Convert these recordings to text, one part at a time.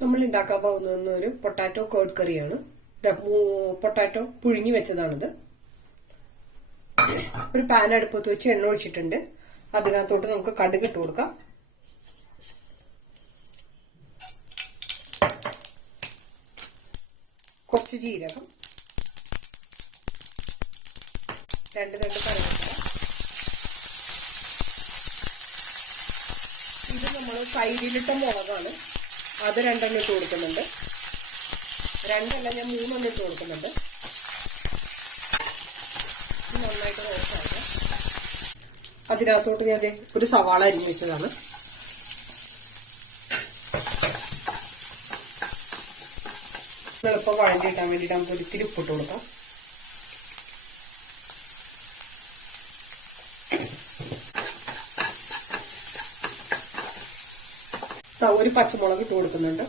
നമ്മൾ ഉണ്ടാക്കാൻ പോകുന്ന ഒരു പൊട്ടാറ്റോ കേർഡ് കറിയാണ്. പൊട്ടാറ്റോ പുഴുങ്ങി വെച്ചതാണിത്. ഒരു പാൻ അടുപ്പത്ത് വെച്ച് എണ്ണ ഒഴിച്ചിട്ടുണ്ട്. അതിനകത്തോട്ട് നമുക്ക് കടുക് ഇട്ട് കൊടുക്കാം. കുറച്ച് ജീരകം, രണ്ട് കറിവേപ്പില. ഇത് നമ്മൾ കയ്യിലിട്ട മുളകാണ്. അത് രണ്ടെണ്ണം ഇട്ട് കൊടുക്കുന്നുണ്ട്. രണ്ടല്ല, ഞാൻ 3 ഇട്ട് കൊടുക്കുന്നുണ്ട്. നന്നായിട്ട് റോസ്റ്റാണ്. അതിനകത്തോട്ട് ഞാൻ ഒരു സവാള അരിഞ്ഞു വെച്ചതാണ്. എളുപ്പം വഴഞ്ഞിട്ടാൻ വേണ്ടിയിട്ട് നമുക്ക് ഒരിത്തിരി ഉപ്പിട്ട് കൊടുക്കാം. ഒരു പച്ചമുളക് ഇട്ട് കൊടുക്കുന്നുണ്ട്.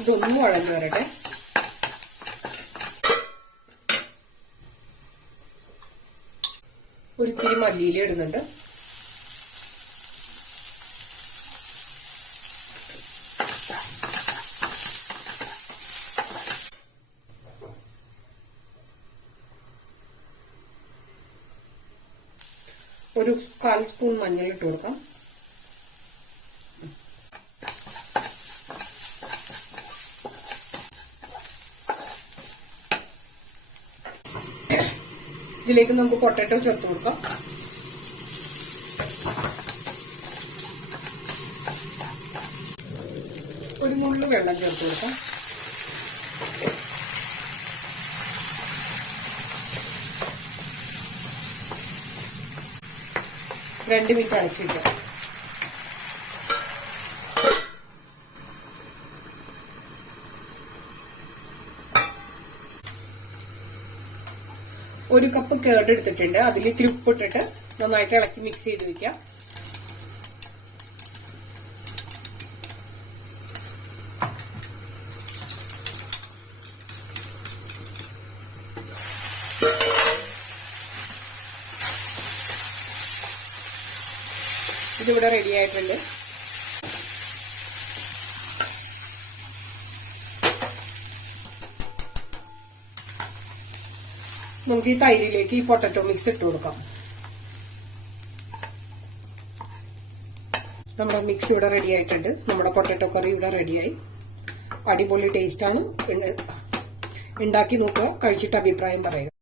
ഇതൊന്നും വഴഞ്ഞു വരട്ടെ. ഒരിത്തിരി മല്ലിയില ഇടുന്നുണ്ട്. ഒരു 1/4 സ്പൂൺ മഞ്ഞൾ ഇട്ട് കൊടുക്കാം. ഇതിലേക്ക് നമുക്ക് പൊട്ടാറ്റോ ചേർത്ത് കൊടുക്കാം. ഒരു നുള്ളു വെള്ളം ചേർത്ത് കൊടുക്കാം. രണ്ട് മിനിറ്റ് അടച്ചു വയ്ക്കാം. ഒരു കപ്പ് കേർഡ് എടുത്തിട്ടുണ്ട്. അതിൽ ഇത്തിരി ഉപ്പിട്ടിട്ട് നന്നായിട്ട് ഇളക്കി മിക്സ് ചെയ്ത് വെക്കാം. ഇതിവിടെ റെഡി ആയിട്ടുണ്ട്. നമുക്ക് ഈ തൈരിലേക്ക് ഈ പൊട്ടാറ്റോ മിക്സ് ഇട്ട് കൊടുക്കാം. നമ്മുടെ മിക്സ് ഇവിടെ റെഡി ആയിട്ടുണ്ട്. നമ്മുടെ പൊട്ടാറ്റോ കറി ഇവിടെ റെഡിയായി. അടിപൊളി ടേസ്റ്റാണ്. ഉണ്ടാക്കി നോക്കുക, കഴിച്ചിട്ട് അഭിപ്രായം പറയുക.